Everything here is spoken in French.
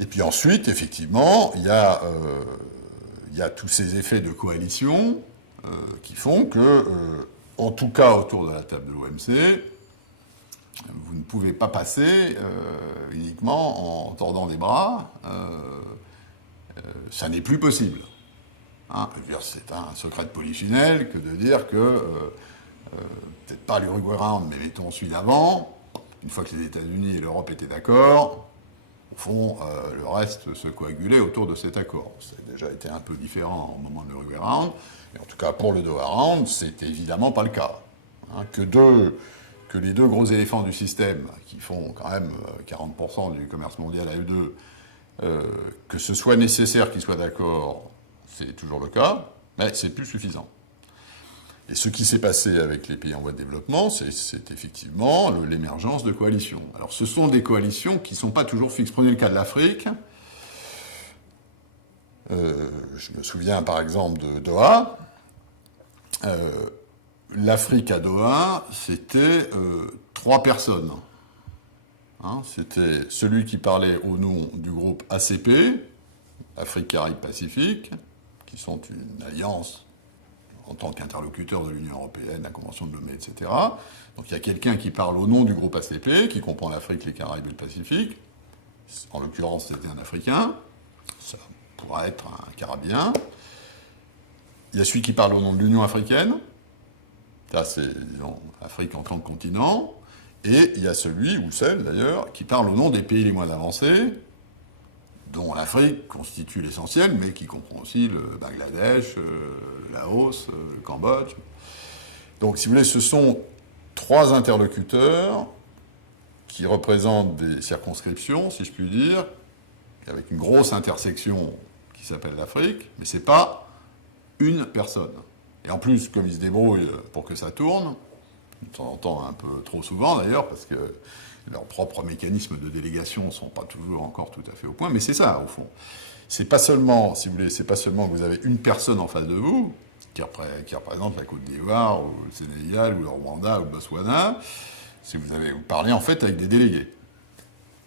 Et puis ensuite, effectivement, il y a tous ces effets de coalition qui font que, en tout cas autour de la table de l'OMC, vous ne pouvez pas passer uniquement en tordant des bras. Ça n'est plus possible. Hein, c'est un secret de polichinelle que de dire que, peut-être pas l'Uruguay Round, mais mettons celui d'avant, une fois que les États-Unis et l'Europe étaient d'accord, au fond, le reste se coagulait autour de cet accord. Ça a déjà été un peu différent au moment de l'Uruguay Round, et en tout cas pour le Doha Round, c'est évidemment pas le cas. Hein, que les deux gros éléphants du système, qui font quand même 40% du commerce mondial à eux deux, que ce soit nécessaire qu'ils soient d'accord, c'est toujours le cas, mais c'est plus suffisant. Et ce qui s'est passé avec les pays en voie de développement, c'est effectivement l'émergence de coalitions. Alors ce sont des coalitions qui ne sont pas toujours fixes. Prenez le cas de l'Afrique. Je me souviens par exemple de Doha. L'Afrique à Doha, c'était 3 personnes. Hein, c'était celui qui parlait au nom du groupe ACP, Afrique, Caraïbes, Pacifique, qui sont une alliance en tant qu'interlocuteur de l'Union européenne, la Convention de Lomé, etc. Donc il y a quelqu'un qui parle au nom du groupe ACP, qui comprend l'Afrique, les Caraïbes et le Pacifique. En l'occurrence, c'était un Africain. Ça pourrait être un Caribien. Il y a celui qui parle au nom de l'Union africaine. Ça, c'est, disons, Afrique en tant que continent. Et il y a celui, ou celle d'ailleurs, qui parle au nom des pays les moins avancés, dont l'Afrique constitue l'essentiel, mais qui comprend aussi le Bangladesh, le Laos, le Cambodge. Donc, si vous voulez, ce sont 3 interlocuteurs qui représentent des circonscriptions, si je puis dire, avec une grosse intersection qui s'appelle l'Afrique, mais c'est pas une personne. Et en plus, comme ils se débrouillent pour que ça tourne, de temps en temps un peu trop souvent d'ailleurs, parce que leurs propres mécanismes de délégation ne sont pas toujours encore tout à fait au point, mais c'est ça, au fond. C'est pas seulement, si vous voulez, c'est pas seulement que vous avez une personne en face de vous, qui représente la Côte d'Ivoire, ou le Sénégal, ou le Rwanda, ou le Botswana, c'est que vous parlez en fait avec des délégués.